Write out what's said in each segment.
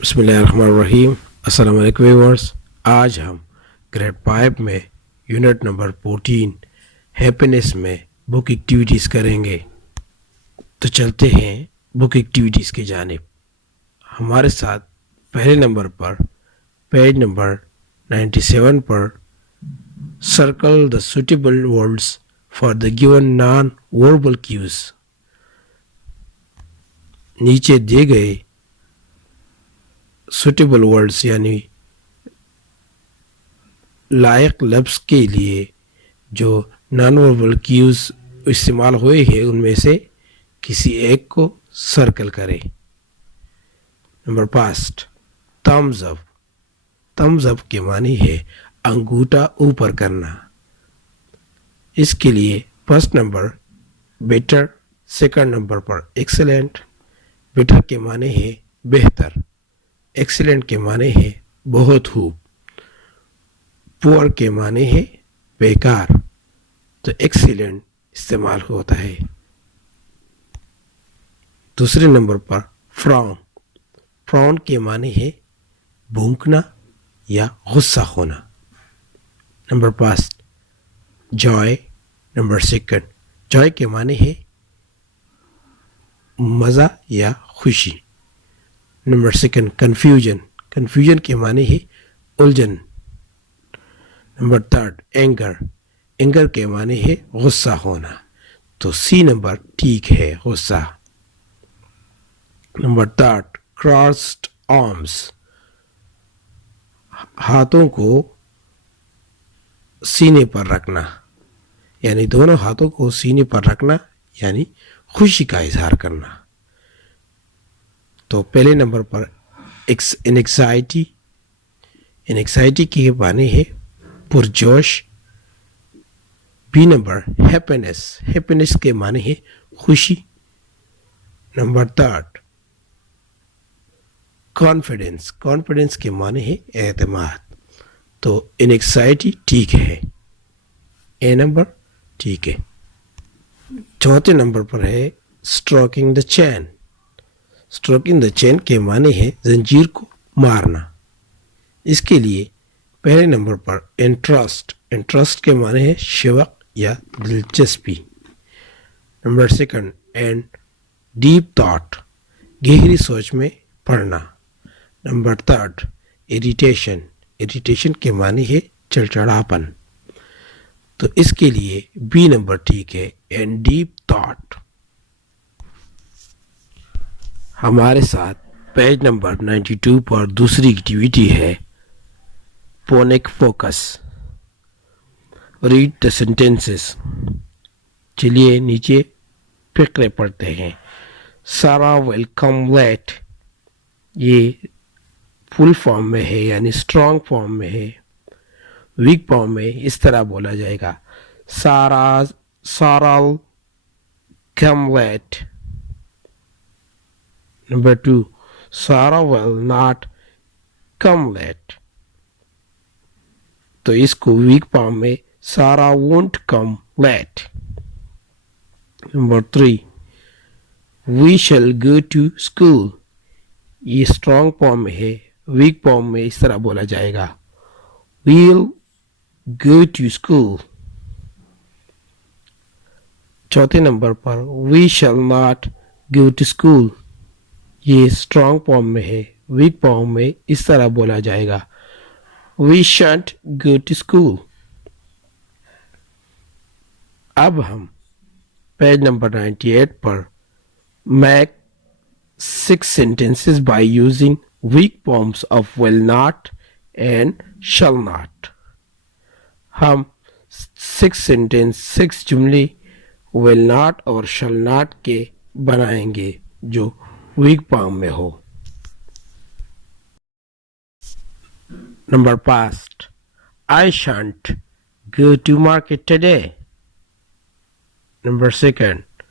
بسم اللہ الرحمن الرحیم. السلام علیکم ویورز. آج ہم گریڈ 5 میں یونٹ نمبر 14 ہیپینس میں بک ایکٹیویٹیز کریں گے. تو چلتے ہیں بک ایکٹیویٹیز کی جانب. ہمارے ساتھ پہلے نمبر پر پیج نمبر 97 پر circle the suitable words for the given non verbal cues. نیچے دیے گئے سوٹیبل ورڈز یعنی لائق لفظ کے لیے جو نان وربل کیوز استعمال ہوئے ہیں ان میں سے کسی ایک کو سرکل کرے. Number first thumbs up. Thumbs up کے معنی ہے انگوٹھا اوپر کرنا. اس کے لیے first number better, second number پر ایکسلنٹ. بیٹر کے معنی ہے بہتر، ایکسیلنٹ کے معنی ہے بہت خوب، پور کے معنی ہے بیکار. تو ایکسیلنٹ استعمال ہوتا ہے. دوسرے نمبر پر فراؤن. فراؤن کے معنی ہے بھونکنا یا غصہ ہونا. Number pass joy. Number second joy کے معنی ہے مزہ یا خوشی. Number second confusion. کنفیوژن کے معنی ہے الجھن. Number third anger. اینگر کے معنی ہے غصہ ہونا. تو سی نمبر ٹھیک ہے، غصہ. Number third crossed arms. ہاتھوں کو سینے پر رکھنا، یعنی دونوں ہاتھوں کو سینے پر رکھنا یعنی خوشی کا اظہار کرنا. تو پہلے نمبر پر انیکزائٹی. انیکزائٹی کے معنی ہے پرجوش. Be number happiness. ہیپینس کے معنی ہے خوشی. Number third confidence. کانفیڈنس کے معنی ہے اعتماد. تو انیکزائٹی ٹھیک ہے، اے نمبر ٹھیک ہے. چوتھے نمبر پر ہے اسٹروکنگ دا چین. اسٹروکنگ دا چین کے معنی ہے زنجیر کو مارنا. اس کے لیے پہلے نمبر پر انٹرسٹ. انٹرسٹ کے معنی ہے شوق یا دلچسپی. Number second and deep thought. گہری سوچ میں پڑھنا. Number third irritation. اریٹیشن کے معنی ہے چڑچڑاپن. تو اس کے لیے بی نمبر ٹھیک ہے، اینڈ ڈیپ تھاٹ. ہمارے ساتھ پیج نمبر 92 پر دوسری ایکٹیویٹی ہے فونک فوکس. Read the sentences. چلیے نیچے فقرے پڑھتے ہیں. سارا ول کم لیٹ. یہ فل فارم میں ہے یعنی اسٹرانگ فارم میں ہے. ویک فارم میں اس طرح بولا جائے گا سارا کم لیٹ. نمبر 2 سارا ول ناٹ کم لیٹ. تو اس کو ویک فارم میں Sara won't come late. Number 3 we shall go to school. یہ اسٹرانگ فارم میں ہے. ویک فارم میں اس طرح بولا جائے گا ویل گو ٹو اسکول. چوتھے نمبر پر we shall not go to school. یہ اسٹرانگ فارم میں ہے. ویک فارم میں اس طرح بولا جائے گا وی شانٹ گو ٹو اسکول. اب ہم پیج نمبر 98 پر make 6 sentences by using weak forms of will not and shall not. ہم 6 جملے will not اور shall not کے بنائیں گے جو ویک فارم میں ہو. Number first I shan't go to market today. Number second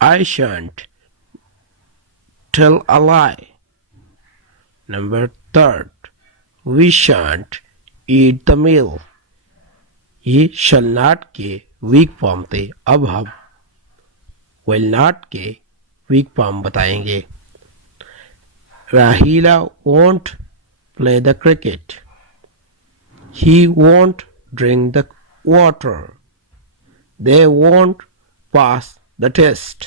I shan't tell a lie. Number third we shan't eat the meal. یہ shall not کے ویک فارم تھے. اب ہم will not کے ویک فارم بتائیں گے. Rahila won't play the cricket. He won't drink the water. They won't pass the test.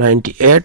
98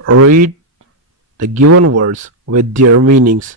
Read the given words with their meanings.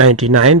99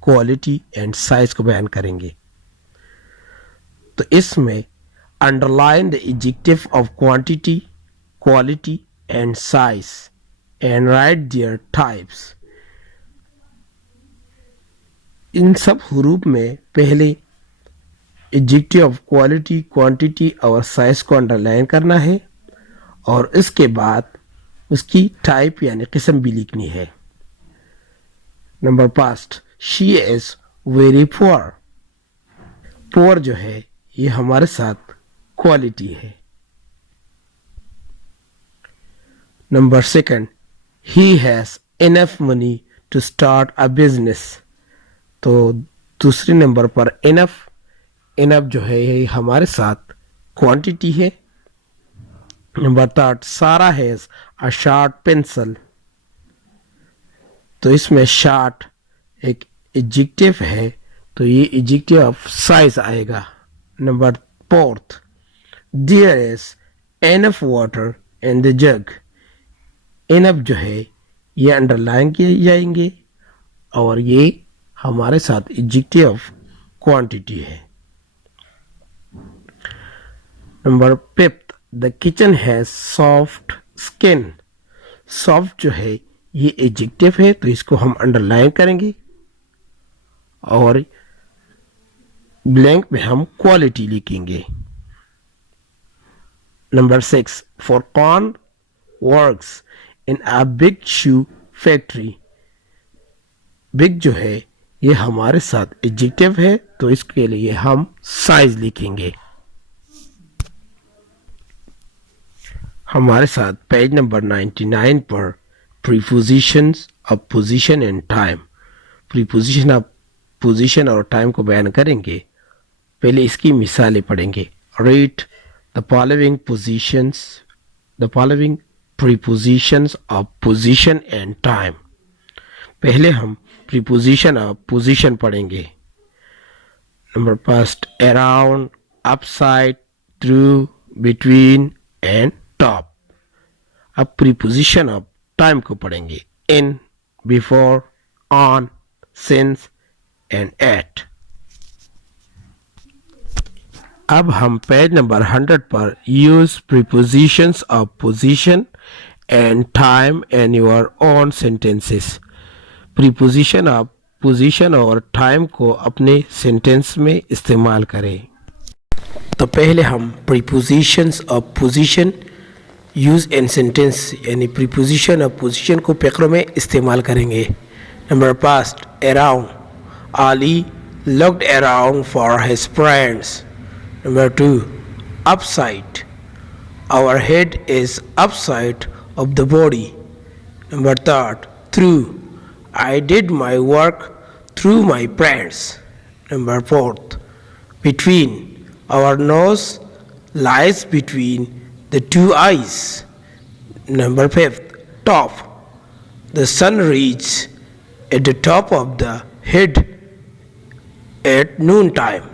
quality and size کو بیان کریں گے. تو اس میں underline the adjective of quantity, quality and size and write their types. ان سب حروف میں پہلے ایڈجیکٹو آف کوالٹی, کوانٹٹی اور سائز کو انڈرلائن کرنا ہے اور اس کے بعد اس کی ٹائپ یعنی قسم بھی لکھنی ہے. Number first, she is very poor. Poor جو ہے یہ ہمارے ساتھ کوالٹی ہے. Number second, he has enough money to start a business. تو دوسرے نمبر پر انف جو ہے یہ ہمارے ساتھ کوانٹٹی ہے. نمبر تھرڈ, سارا ہیز اے شارٹ پینسل. تو اس میں شارٹ ایک ایڈجیکٹو ہے تو یہ ایڈجیکٹو آف سائز آئے گا. Number fourth, there is enough water in the jug. Enough جو ہے یہ انڈر لائن کیے جائیں گے اور یہ ہمارے ساتھ ایڈجیکٹو آف کوانٹٹی ہے. Number fifth, the kitchen has soft skin. Soft جو ہے یہ ایڈجیکٹو ہے تو اس کو ہم انڈر لائن کریں گے اور بلینک میں ہم کوالٹی لکھیں گے. نمبر 6, فار کون works in a big show factory. Big جو ہے یہ ہمارے ساتھ ایڈجیکٹو ہے تو اس کے لیے ہم سائز لکھیں گے. ہمارے ساتھ پیج نمبر 99 پر prepositions of position and time. Preposition of position اور ٹائم کو بیان کریں گے. پہلے اس کی مثالیں پڑھیں گے. Read the following positions, the following prepositions of position and time. پہلے ہم preposition of position پڑھیں گے. Number first, around, upside, through, between and top. اب preposition of time کو پڑھیں گے. in, before, on, since and at. اب ہم پیج نمبر 100 پر use prepositions of position and time in your own sentences. Preposition of position اور time کو اپنے سینٹینس میں استعمال کریں. تو پہلے ہم prepositions of position use in sentence یعنی پریپوزیشن آف پوزیشن کو فقروں میں استعمال کریں گے. Number first, around, Ali looked around for his friends. Number 2, upside, our head is upside of the body. Number 3, through, I did my work through my friends. Number 4, between, our nose lies between the two eyes. Number 5, top, the sun reaches at the top of the head at noon time.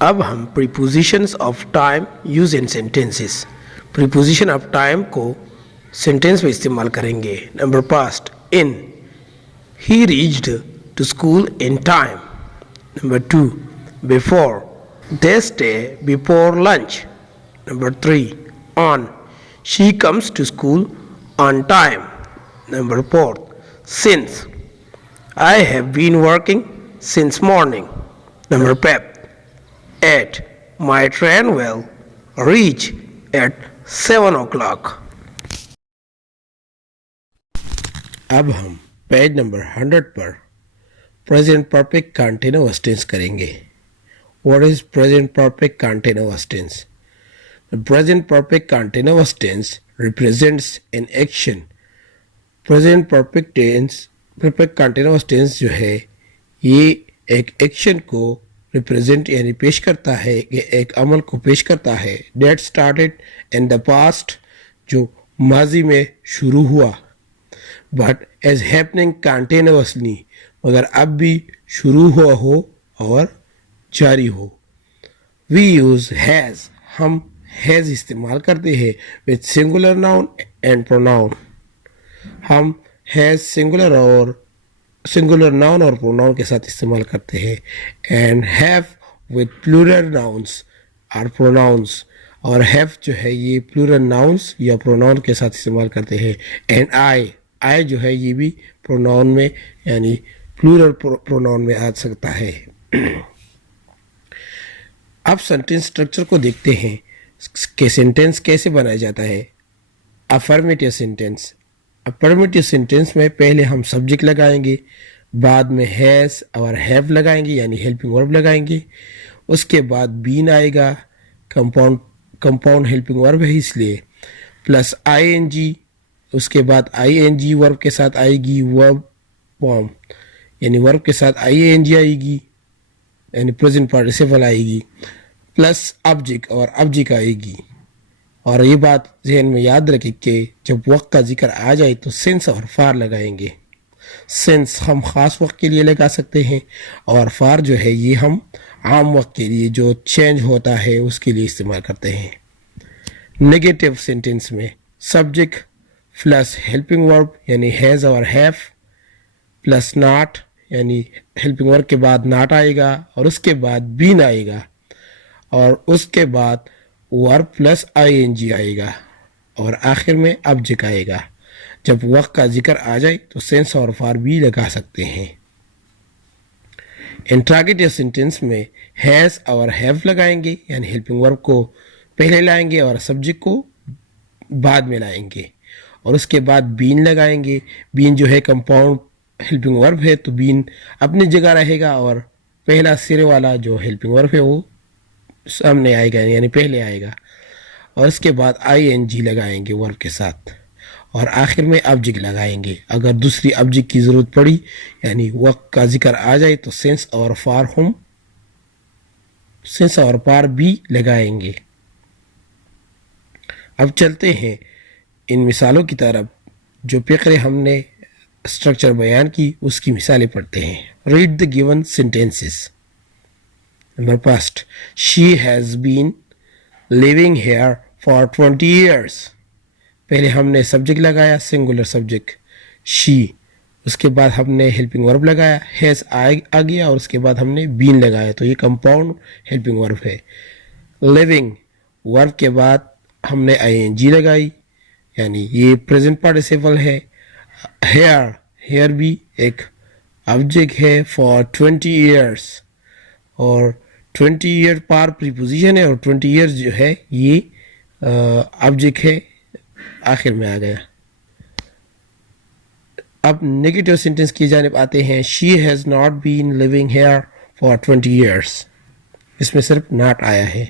اب ہم prepositions of time use in sentences. preposition of time کو sentence میں استعمال کریں گے. Number past, in, he reached to school in time. Number 2, before, they stay before lunch. Number 3, on, she comes to school on time. Number 4, since, I have been working since morning. Number 5, at, my train will reach at 7 o'clock. اب ہم page number 100 پر present perfect continuous tense کریں گے. What is present perfect continuous tense? The present perfect continuous tense represents an action. present perfect continuous tense جو ہے یہ ایک action کو represent یعنی پیش کرتا ہے, کہ ایک عمل کو پیش کرتا ہے. That started in the past, جو ماضی میں شروع ہوا, بٹ ایز ہیپننگ کنٹینیوسلی, مگر اب بھی شروع ہوا ہو اور جاری ہو. وی یوز ہیز, ہم ہیز استعمال کرتے ہیں with singular noun and pronoun. ہم ہیز سنگولر اور سنگولر ناؤن اور پروناؤن کے ساتھ استعمال کرتے ہیں. And have with plural nouns اور پروناؤنس. اور ہیو جو ہے یہ پلورل ناؤنس یا پروناؤن کے ساتھ استعمال کرتے ہیں. اینڈ آئی جو ہے یہ بھی پروناؤن میں یعنی پلورل پروناؤن میں آ سکتا ہے. اب سینٹینس اسٹرکچر کو دیکھتے ہیں کہ سینٹینس کیسے بنایا جاتا ہے. Affirmative sentence. افرمیٹیو سینٹینس میں پہلے ہم سبجیکٹ لگائیں گے, بعد میں ہیز اور ہیو لگائیں گے یعنی ہیلپنگ ورب لگائیں گے. اس کے بعد بین آئے گا, کمپاؤنڈ ہیلپنگ ورب ہے اس لیے, پلس آئی این جی. اس کے بعد آئی این جی ورب کے ساتھ آئے گی ورب فارم یعنی ورب کے ساتھ آئی این جی آئے گی یعنی پریزنٹ پارٹیسپل آئے گی, پلس آبجیکٹ اور آبجیکٹ آئے گی. اور یہ بات ذہن میں یاد رکھیں کہ جب وقت کا ذکر آ جائے تو سینس اور فار لگائیں گے. سینس ہم خاص وقت کے لیے لگا سکتے ہیں اور فار جو ہے یہ ہم عام وقت کے لیے جو چینج ہوتا ہے اس کے لیے استعمال کرتے ہیں. نگیٹو سینٹینس میں سبجیکٹ پلس ہیلپنگ ورب یعنی ہیز اور ہیو پلس ناٹ یعنی ہیلپنگ ورب کے بعد ناٹ آئے گا اور اس کے بعد بین آئے گا اور اس کے بعد verb plus I N G آئے گا اور آخر میں آبجیکٹ آئے گا. جب وقت کا ذکر آ جائے تو سینس اور فار بھی لگا سکتے ہیں. انٹراگیٹیو سینٹینس میں ہیز اور ہیو لگائیں گے یعنی ہیلپنگ ورب کو پہلے لائیں گے اور سبجیکٹ کو بعد میں لائیں گے اور اس کے بعد بین لگائیں گے. بین جو ہے کمپاؤنڈ ہیلپنگ ورب ہے تو بین اپنی جگہ رہے گا اور پہلا سرے والا جو ہیلپنگ ورب ہے وہ سامنے آئے گا یعنی پہلے آئے گا اور اس کے بعد آئی این جی لگائیں گے ورب کے ساتھ اور آخر میں آبجیکٹ لگائیں گے. اگر دوسری آبجیکٹ کی ضرورت پڑی یعنی وقت کا ذکر آ جائے تو سینس اور فار بھی لگائیں گے. اب چلتے ہیں ان مثالوں کی طرف جو فقرے ہم نے اسٹرکچر بیان کی اس کی مثالیں پڑھتے ہیں. Read the given sentences. Number first, she has been living here for 20 years. پہلے ہم نے سبجیکٹ لگایا سنگولر سبجیکٹ she, اس کے بعد ہم نے ہیلپنگ ورب لگایا ہیز آ گیا اور اس کے بعد ہم نے بین لگایا تو یہ کمپاؤنڈ ہیلپنگ ورب ہے. living ورب کے بعد ہم نے آئی این جی لگائی یعنی یہ پریزنٹ پارٹیسپل ہے. ہیئر بھی ایک آبجیکٹ ہے فار 20 ایئرس اور 20 ایئر پار پریپوزیشن ہے اور 20 ایئرز جو ہے یہ آبجیکٹ ہے آخر میں آ گیا. اب نیگیٹو سینٹینس کی جانب آتے ہیں. she has not been living here for 20 years. اس میں صرف ناٹ آیا ہے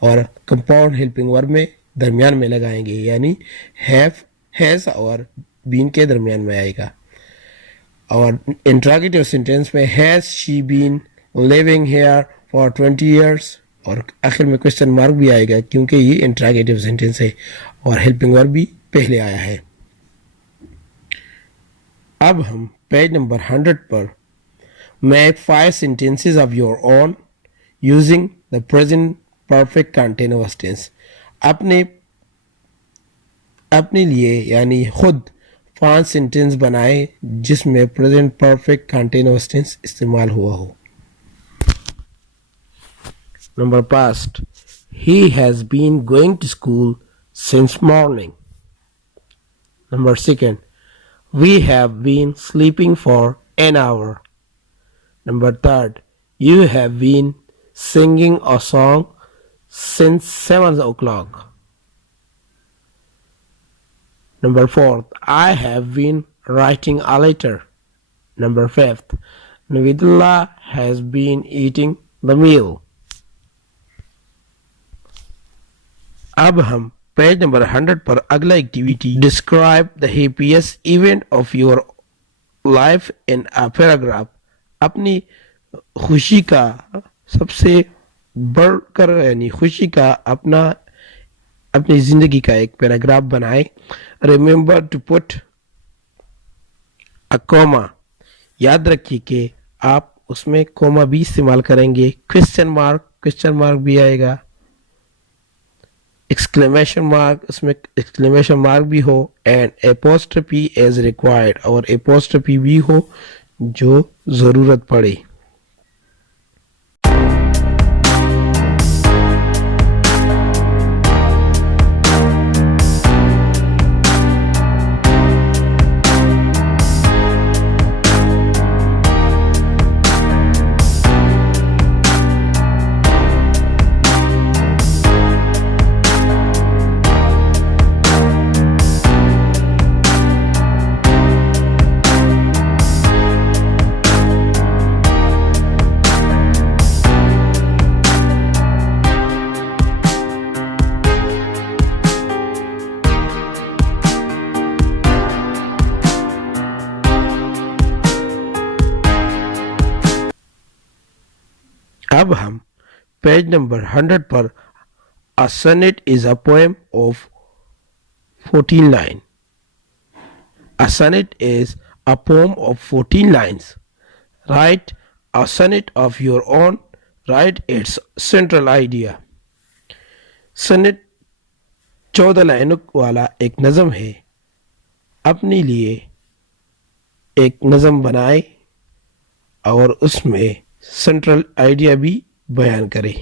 اور کمپاؤنڈ ہیلپنگ ورب میں درمیان میں لگائیں گے یعنی ہیز اور بین کے درمیان میں آئے گا. اور انٹراگیٹو سینٹینس میں has she been living here for 20 years اور آخر میں کوشچن مارک بھی آئے گا کیونکہ یہ انٹراگیٹو سینٹینس ہے اور ہیلپنگ ورب بھی پہلے آیا ہے. اب ہم page number 100 per make 5 sentences of your own using the present perfect continuous tense. اپنے لیے یعنی خود 5 سینٹینس بنائے جس میں پریزنٹ پرفیکٹ کنٹینیوس ٹینس استعمال ہوا ہو. Number first, he has been going to school since morning. Number second, we have been sleeping for an hour. Number third, you have been singing a song since 7 o'clock. Number fourth, I have been writing a letter. Number fifth, Navidullah has been eating the meal. اب ہم page number 100 پر اگلا activity describe the happiest event of your life in a paragraph. اپنی خوشی کا سب سے بڑھ کر یعنی خوشی کا اپنی زندگی کا ایک پیراگراف بنائیں. ریممبر ٹو پٹ اے کوما. یاد رکھیے کہ آپ اس میں کوما بھی استعمال کریں گے. کوشچن مارک بھی آئے گا. ایکسکلیمیشن مارک, اس میں ایکسکلیمیشن مارک بھی ہو. اینڈ اپوسٹرفی ایز ریکوائرڈ, اور اپوسٹرفی بھی ہو جو ضرورت پڑے. اب ہم page number 100 per A sonnet is a poem of 14 lines. A sonnet is a poem of 14 lines. Write a sonnet of your own. Write its central idea. Sonnet 14 لائنوں والا ایک نظم ہے. اپنے لیے ایک نظم بنائے اور اس میں سینٹرل آئیڈیا بھی بیان کرے.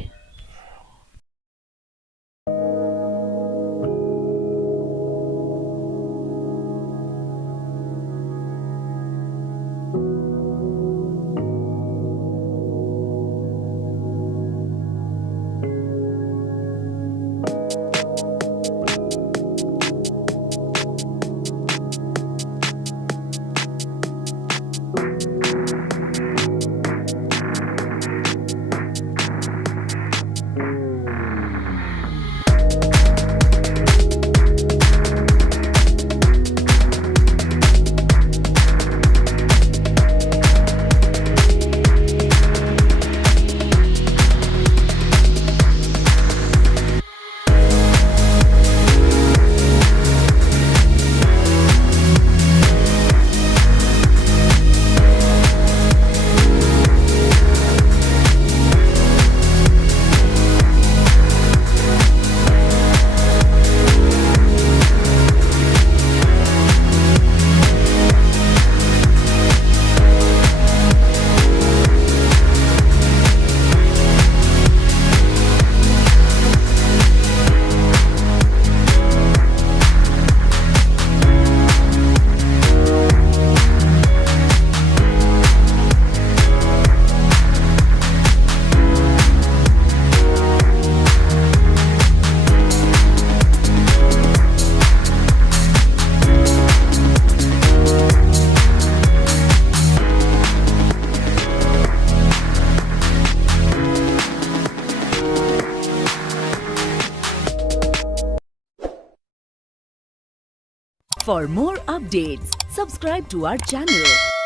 For more updates, subscribe to our channel.